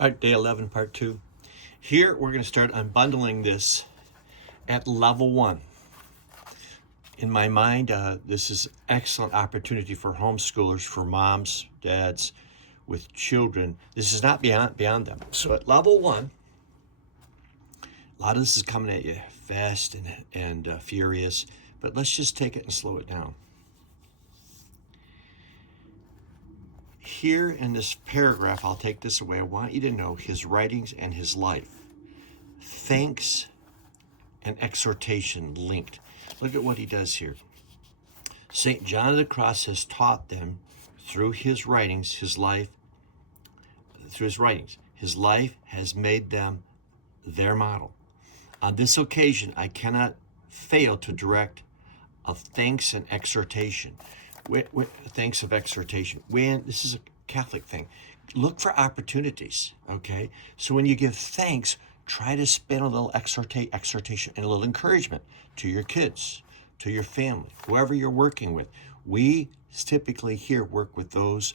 All right, day 11, part 2. Here we're going to start unbundling this at level 1. In my mind, this is excellent opportunity for homeschoolers, for moms, dads with children. This is not beyond them. So at level 1, a lot of this is coming at you fast and furious, but let's just take it and slow it down. Here in this paragraph, I'll take this away. I want you to know his writings and his life. Thanks and exhortation linked. Look at what he does here. St. John of the Cross has taught them through his writings, his life, through his writings. His life has made them their model. On this occasion, I cannot fail to direct a thanks and exhortation. Thanks of exhortation. When this is a Catholic thing, look for opportunities. Okay, so when you give thanks, try to spin a little exhortation and a little encouragement to your kids, to your family, whoever you're working with. We typically here work with those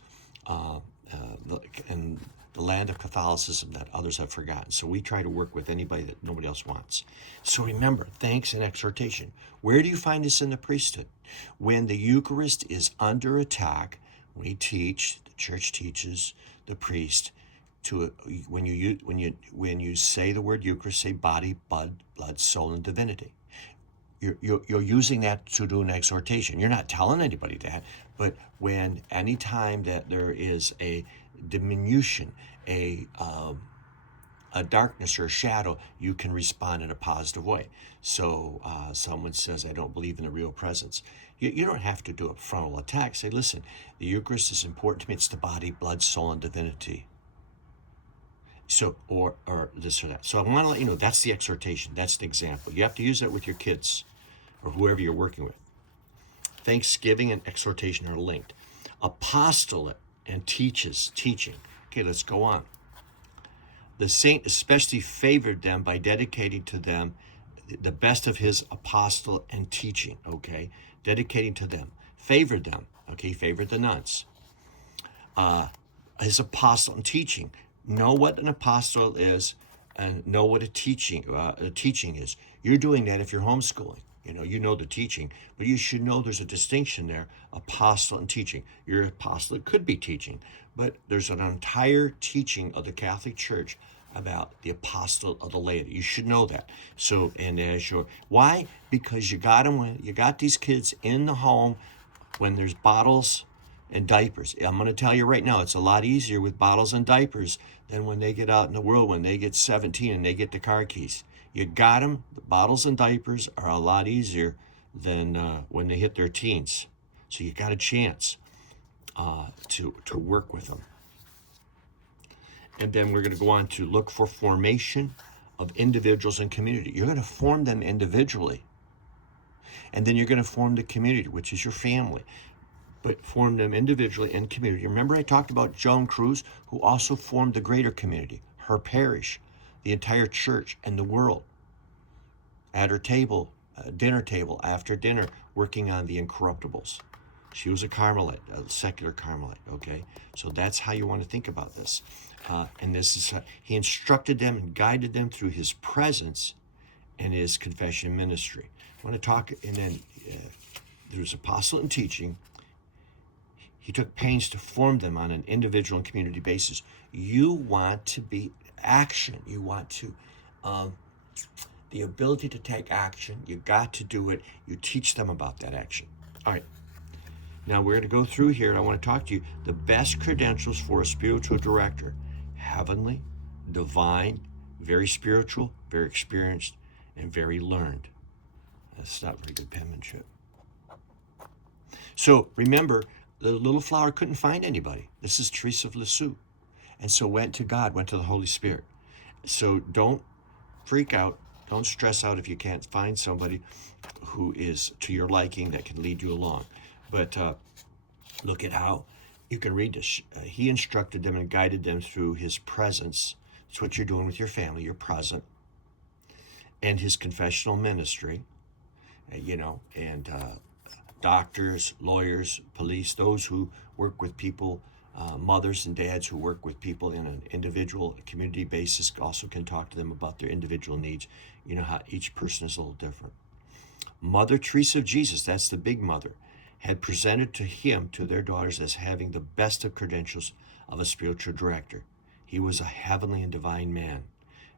in the land of Catholicism that others have forgotten. So we try to work with anybody that nobody else wants. So remember, thanks and exhortation. Where do you find this in the priesthood? When the Eucharist is under attack, we teach, the church teaches the priest to, when you say the word Eucharist, say body, blood, soul, and divinity. You're using that to do an exhortation. You're not telling anybody that, but any time that there is a diminution, a darkness or a shadow, you can respond in a positive way. So someone says, I don't believe in the real presence. You don't have to do a frontal attack. Say, listen, the Eucharist is important to me. It's the body, blood, soul, and divinity. So, or this or that. So I want to let you know, that's the exhortation. That's the example. You have to use that with your kids or whoever you're working with. Thanksgiving and exhortation are linked. Apostolate and teaching. Okay, let's go on. The saint especially favored them by dedicating to them the best of his apostolate and teaching, okay? Dedicating to them. Favored them, okay? Favored the nuns. His apostolate and teaching. Know what an apostolate is and know what a teaching is. You're doing that if you're homeschooling. You know the teaching, but you should know there's a distinction there, apostolate and teaching. Your apostolate could be teaching, but there's an entire teaching of the Catholic Church about the apostolate of the laity. You should know that. So, why? Because you got these kids in the home when there's bottles and diapers. I'm going to tell you right now, it's a lot easier with bottles and diapers than when they get out in the world, when they get 17 and they get the car keys. You got them. The bottles and diapers are a lot easier than when they hit their teens. So you got a chance to work with them. And then we're going to go on to look for formation of individuals and community. You're going to form them individually. And then you're going to form the community, which is your family. But form them individually and community. Remember I talked about Joan Cruz, who also formed the greater community, her parish, the entire church, and the world. At her table, dinner table, after dinner, working on the incorruptibles. She was a Carmelite, a secular Carmelite, okay? So that's how you want to think about this. And this is he instructed them and guided them through his presence and his confession ministry. I want to talk, and then there's apostolate and teaching. He took pains to form them on an individual and community basis. You want to be action. You want to, the ability to take action. You got to do it. You teach them about that action. All right. Now we're going to go through here. I want to talk to you. The best credentials for a spiritual director: heavenly, divine, very spiritual, very experienced, and very learned. That's not very good penmanship. So remember, the little flower couldn't find anybody. This is Teresa of Lisieux. And so went to God, went to the Holy Spirit. So don't freak out. Don't stress out if you can't find somebody who is to your liking that can lead you along. But look at how you can read this. He instructed them and guided them through his presence. That's what you're doing with your family. You're present. And his confessional ministry, and doctors, lawyers, police, those who work with people Mothers and dads who work with people in an individual community basis also can talk to them about their individual needs. You know how each person is a little different. Mother Teresa of Jesus, that's the big mother, had presented to him, to their daughters, as having the best of credentials of a spiritual director. He was a heavenly and divine man,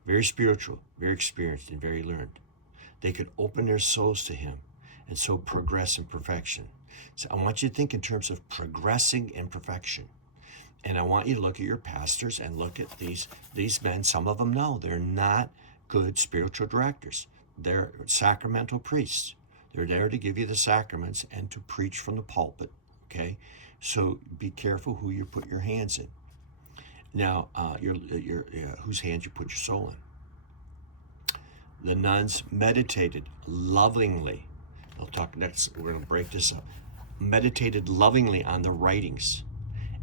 very spiritual, very experienced, and very learned. They could open their souls to him and so progress in perfection. So I want you to think in terms of progressing in perfection. And I want you to look at your pastors and look at these men. Some of them know they're not good spiritual directors. They're sacramental priests. They're there to give you the sacraments and to preach from the pulpit, okay? So be careful who you put your hands in. Now, whose hands you put your soul in. The nuns meditated lovingly. I'll talk next. We're going to break this up. Meditated lovingly on the writings,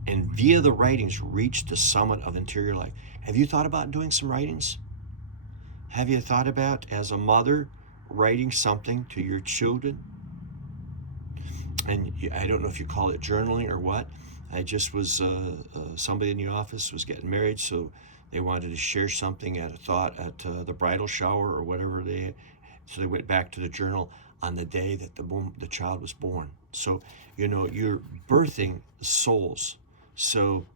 and via the writings reached the summit of interior life. Have you thought about doing some writings? Have you thought about, as a mother, writing something to your children? And I don't know if you call it journaling or what. I just was, somebody in the office was getting married, so they wanted to share something at the bridal shower or whatever so they went back to the journal on the day that the child was born. So, you're birthing souls. So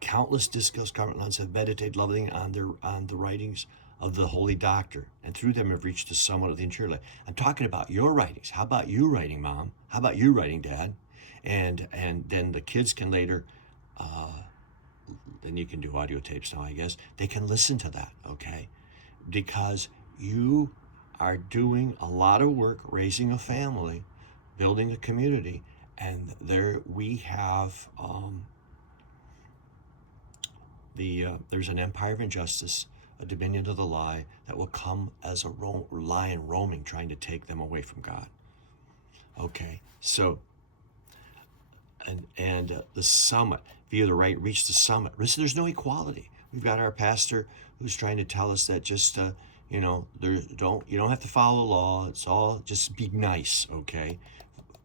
countless discos nuns have meditated lovingly on the writings of the holy doctor, and through them have reached the summit of the interior life. I'm talking about your writings. How about you writing, Mom? How about you writing, Dad? And then the kids can later, then you can do audio tapes now, I guess. They can listen to that, okay? Because you are doing a lot of work raising a family, building a community, and there we have there's an empire of injustice, a dominion of the lie that will come as a lion roaming, trying to take them away from God. Okay, so and the summit via the right reach the summit. There's no equality. We've got our pastor who's trying to tell us that just you don't have to follow the law. It's all just be nice, okay?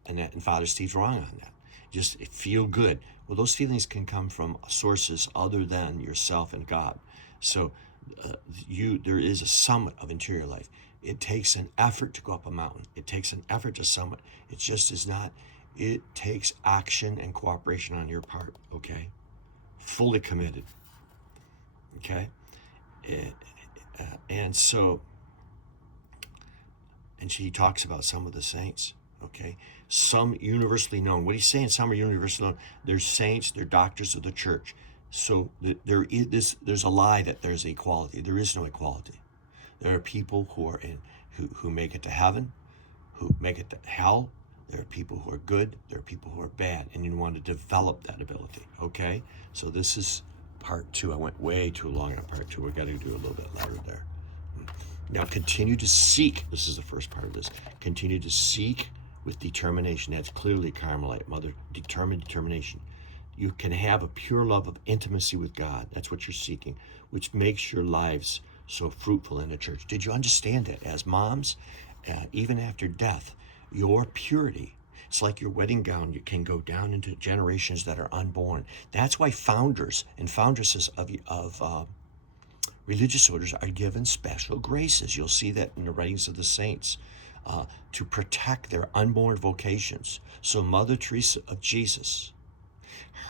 And Father Steve's wrong on that. Just feel good. Well, those feelings can come from sources other than yourself and God. So there is a summit of interior life. It takes an effort to go up a mountain. It takes an effort to summit. It just is not. It takes action and cooperation on your part, okay? Fully committed, okay? And she talks about some of the saints, okay? Some universally known. What he's saying, some are universally known. They're saints, they're doctors of the church. So there's a lie that there's equality. There is no equality. There are people who make it to heaven, who make it to hell. There are people who are good. There are people who are bad. And you want to develop that ability, okay? So this is part 2. I went way too long on part 2. We've got to do a little bit louder there. Now continue to seek. This is the first part of this. Continue to seek with determination. That's clearly Carmelite, mother. Determination. You can have a pure love of intimacy with God. That's what you're seeking, which makes your lives so fruitful in the church. Did you understand that? As moms, even after death, your purity, it's like your wedding gown. You can go down into generations that are unborn. That's why founders and foundresses of religious orders are given special graces. You'll see that in the writings of the saints to protect their unborn vocations. So Mother Teresa of Jesus,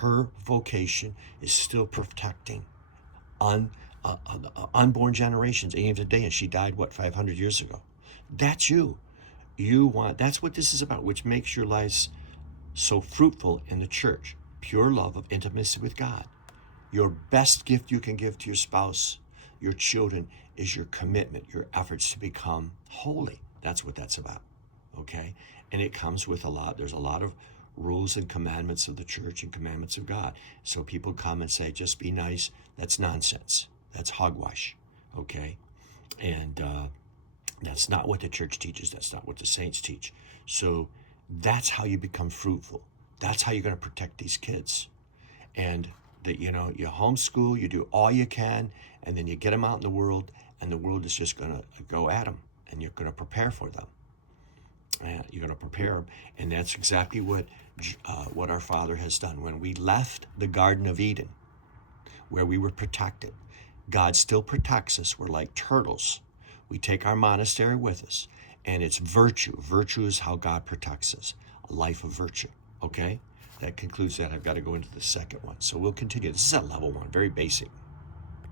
her vocation is still protecting unborn generations, even today, and she died, 500 years ago. That's you. That's what this is about, which makes your lives so fruitful in the church. Pure love of intimacy with God. Your best gift you can give to your spouse, your children, is your commitment, your efforts to become holy. That's what that's about, okay? And it comes with there's a lot of rules and commandments of the church and commandments of God. So people come and say, just be nice. That's nonsense. That's hogwash, okay? And that's not what the church teaches. That's not what the saints teach. So that's how you become fruitful. That's how you're going to protect these kids. And that, you homeschool, you do all you can, and then you get them out in the world, and the world is just going to go at them, and you're going to prepare for them. You're going to prepare them, and that's exactly what our Father has done. When we left the Garden of Eden, where we were protected, God still protects us. We're like turtles. We take our monastery with us, and it's virtue. Virtue is how God protects us, a life of virtue. Okay? That concludes that. I've got to go into the second one. So we'll continue. This is at level 1, very basic.